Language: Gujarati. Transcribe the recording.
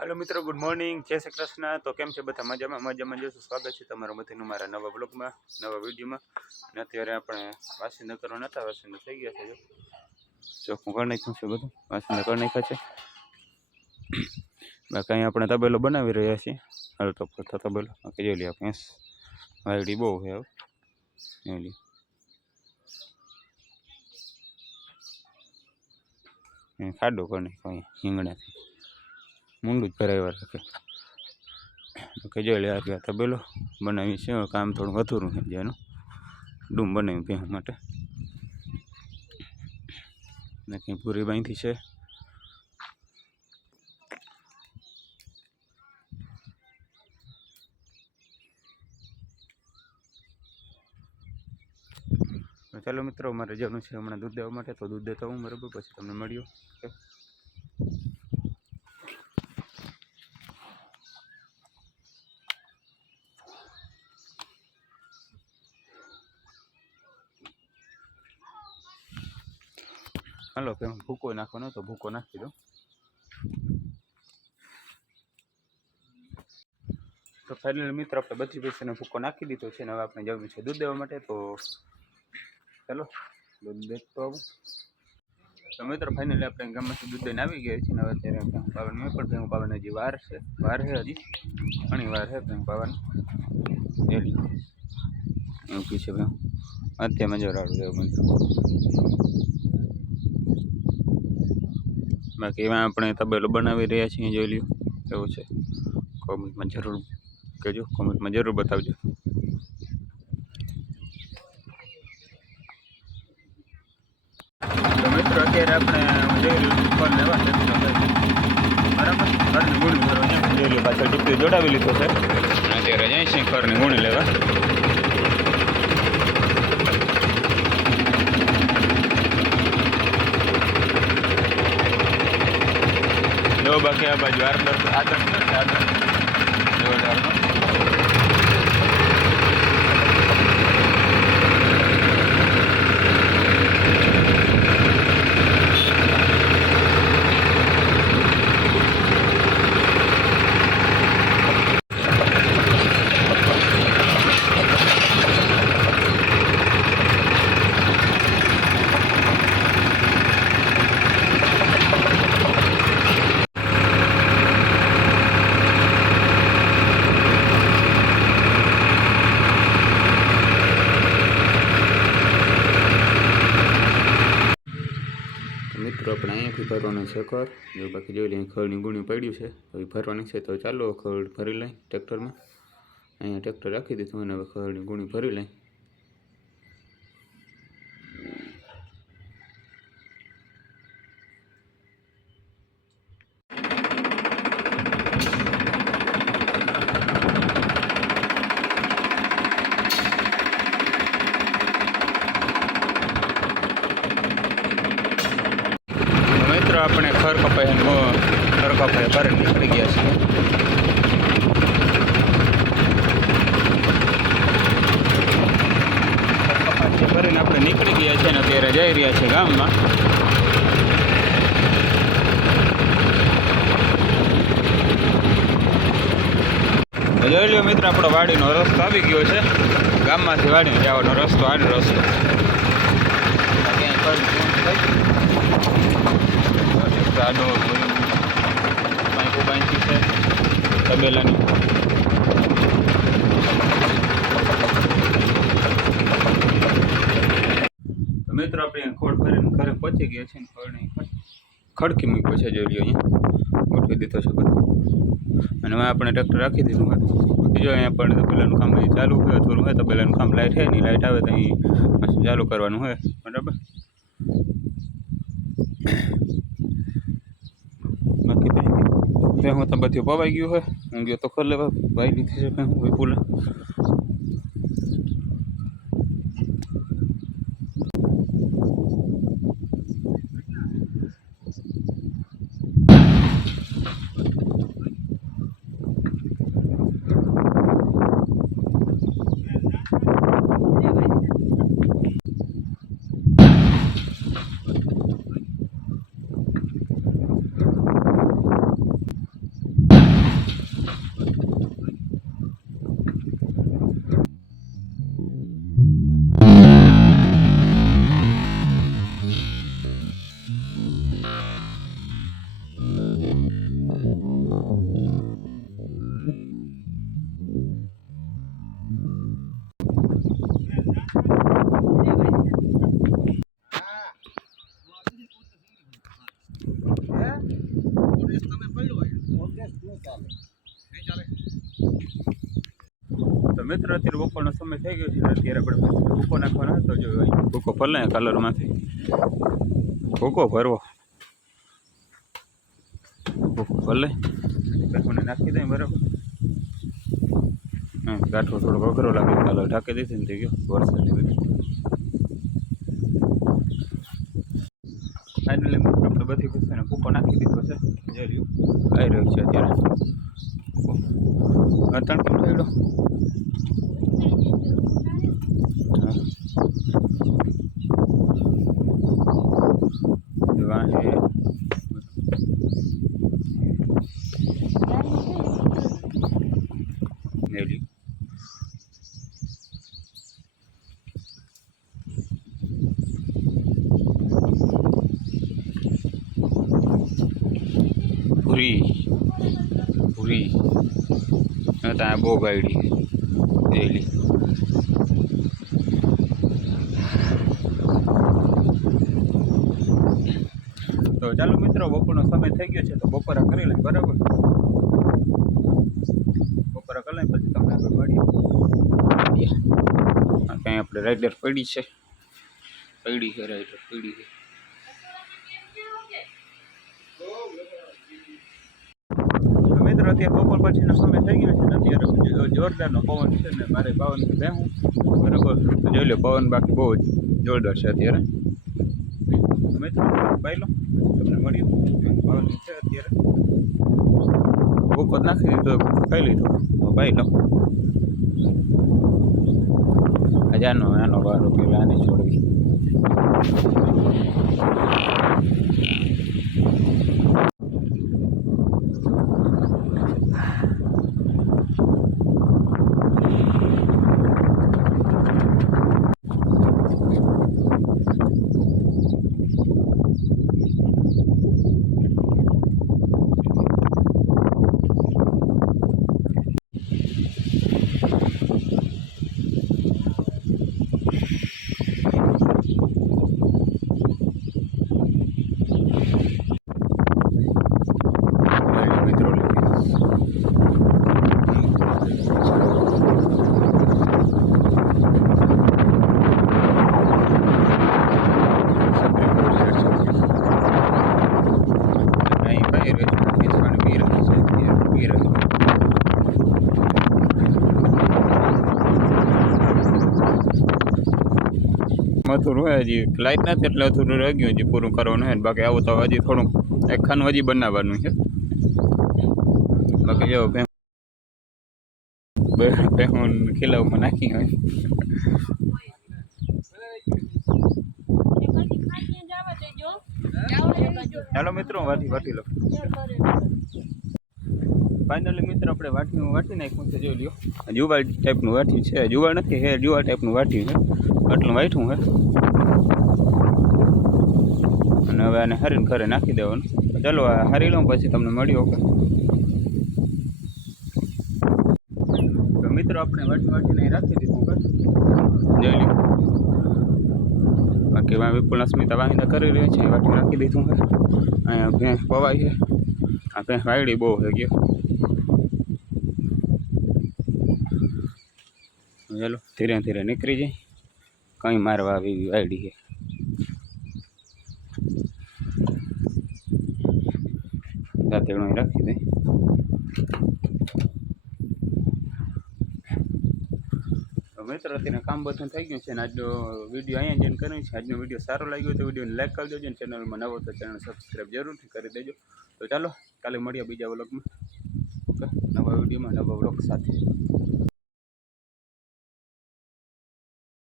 हेलो मित्रों, गुड मॉर्निंग, जय श्री कृष्ण। तो केम छे बधा? मजामां जशो। स्वागत है तमारा बधानुं मारा नवा ब्लॉग में, नवा विडियो में। अने अत्यारे आपणे वासिंदा करवाना हता, वासिंदा थई गया छे। जो ચોખ્ખું કરી નાખ્યું છે બધું, વાસિંદા કરી નાખ્યા છે। બાકી અહીં આપણે તબેલો બનાવી રહ્યા છીએ, હાલતો ફરતો તબેલો। બાકી જોઈ લ્યો, ભેંસ વાયડી બહુ છે હવે, જોઈ લ્યો। ખાડો કરી નાખ્યો અહીંયા હિંગણાથી, મૂંડું જ ભરાવ્યા રાખે। કે જોઈ લે આ તબેલો બનાવી છે, કામ થોડું અધૂરું છે જેનું ડૂમ બનાવ્યું ભેંસ માટે। ને કંઈ પૂરી બાંધી છે। ચાલો મિત્રો, મારે જવાનું છે હમણાં દૂધ દેવા માટે, તો દૂધ દેતો હું બરાબર, પછી તમને મળ્યો। હાલો કે ભૂકો નાખવાનો, તો ભૂકો નાખી દો। તો ફાઇનલ મિત્રો, આપણે બધી પૈસાનો ભૂકો નાખી દીધો છે ને હવે આપણે જવું છે દૂધ દેવા માટે। તો ચાલો દૂધ દેતો આવું। તો મિત્રો ફાઇનલી આપણે ગામમાંથી દૂધ દઈને આવી ગયા છીએ ને હવે અત્યારે ભેંસ પાવાની હોય, પણ ભેંસ પાવાની હજી વાર છે હજી ઘણી વાર છે ભેંસ પાવાની। ડેલી એવું કહે છે ભેંસ અત્યારે મજોરાડું એવું બનતું। બાકી એમાં આપણે તબેલો બનાવી રહ્યા છીએ, જોઈ લ્યો એવું છે। કોમેન્ટમાં જરૂર કહેજો, કોમેન્ટમાં જરૂર બતાવજો। તો મિત્રો અત્યારે આપણે જઈ રહ્યું ફળ લેવા છે બરાબર, ખરની ગુણી ભરવા જઈ રહ્યું, પાછળ ટીપી જોડાવી લીધો છે, અત્યારે જાય છે ખરની ગુણી લેવા। જો બાકી આ બાજુ આદર જોરદારનો મિત્રો આપણે અહીંયાથી ભરવાનું છે ખડ। જો બાકી જોઈ લઈએ ખડની ગુણી પડ્યું છે, હવે ભરવાની છે। તો ચાલો ખડ ભરી લઈ ટ્રેક્ટરમાં, અહીંયા ટ્રેક્ટર રાખી દીધું અને હવે ખડની ગુણી ભરી લઈ। આપણે ખર કપાઈ ભરી નીકળી ગયા છીએ। ભરીને આપણે નીકળી ગયા છીએ ને અત્યારે જઈ રહ્યા છીએ ગામમાં। જોઈ લો મિત્રો, આપણો વાડીનો રસ્તો આવી ગયો છે, ગામમાંથી વાડીને જવાનો રસ્તો આનો રસ્તો। આડો પાઇપો બાંધી છે તબેલાની। મિત્રો આપણે ખોડ ભરીને ઘરે પહોંચી ગયા છે, ખડકી મૂક્યો છે, જોઈ લો અહીંયા ગોઠવી દીધો છે બધું, અને હવે આપણે ટ્રેક્ટર રાખી દીધું હોય। જો અહીંયા પણ તબેલાનું કામ અહીં ચાલુ હોય, થોડું હોય તબેલાનું કામ, લાઇટ હોય નહીં, લાઇટ આવે તો અહીં ચાલુ કરવાનું હોય બરાબર। બાકી હું તો બધું પવાઈ ગયું હોય, હું ગયો તો ખર લેવા ભાઈ લીધી છે હું વિપુલા। મિત્રો અત્યારે બપોરનો સમય થઈ ગયો છે ને અત્યારે આપણે ભૂકો નાખવાનો હતો. જો ભૂકો ભલે કલરમાંથી ભૂકો ભરવો ભૂકો ભલે ભેંસોને નાખી દઈએ બરાબર. હા ગાંઠો થોડોક અઘરો લાગે ચાલો ઢાંકી દીધી ને થઈ ગયો વરસાદની બધી. ફાઇનલી આપણે બધી ભેંસોને ભૂકો નાખી દીધો છે. જે રહ્યું આવી રહ્યું છે અત્યારે ત્રણ કેમ થયો પૂરી પૂરી ત્યાં બહુ ગાડી ડેલી. તો ચાલો મિત્રો બપોરનો સમય થઈ ગયો છે તો બપોરા કરી લઈએ બરાબર. બપોરા કરી લઈએ પછી તમને આગળ મળીએ. ત્યાં આપણે રાઈડર પડી છે રાઈડર પડી છે. મિત્રો અત્યારે બપોર પછીનો સમય થઈ ગયો છે ને અત્યારે જોરદારનો પવન છે ને મારે પવન બેહું બરાબર. જોઈ લો પવન બાકી બહુ જ જોરદાર છે અત્યારે. મિત્રો ભાઈ લો તમને મળ્યું પવન છે અત્યારે બપોર નાખી દીધો ખાઈ લીધો ભાઈ લો. હજારનો આનો વારો પેલા આને છોડવી. મથુર હોય હજી લાઈટ નથી એટલે અધૂરું રહી ગયું હજી પૂરું કરવાનું હોય. બાકી આવું તો હજી થોડું એક ખાનું હજી બનાવવાનું છે. બાકી જો ભેહું ખીલાવમાં નાખી હોય. ચાલો મિત્રો વાટી લો. ફાઇનલી મિત્રો આપણે વાટી નાખ્યું છે. જોઈ લ્યો જુવાર ટાઈપનું વાટ્યું છે. જુવાર નથી હે જુવાર ટાઈપનું વાટ્યું છે. આટલું વાટ્યું છે અને હવે આને હરીને ઘરે નાખી દેવાનું. ચાલો હારી લઉં પછી તમને મળ્યો. ઓકે તો મિત્રો આપણે વાટીને રાખી દીધું જોઈ લ્યો. બાકી વિપુલ અસ્મિતા વાહિંદા કરી રહી છે. વાટી રાખી દીધું છે. અહીંયા ભેંસ પવાય છે. આ ભેંસ વાયડી બહુ થઈ ગયો. ચાલો ધીરે ધીરે નીકળી જાય. કંઈ મારવા આવી વાયડી છે. દાંતેડું રાખી દે. મિત્રો અત્યારે કામ બધું થઈ ગયું છે ને આજનો વિડીયો અહીંયા જેને કર્યું છે. આજનો વિડીયો સારો લાગ્યો તો વિડીયોને લાઈક કરી દેજો ને ચેનલમાં નવો તો ચેનલ સબસ્ક્રાઈબ જરૂરથી કરી દેજો. તો ચાલો કાલે મળીએ બીજા વ્લોગમાં. ઓકે નવા વિડીયોમાં નવા વ્લોગ સાથે.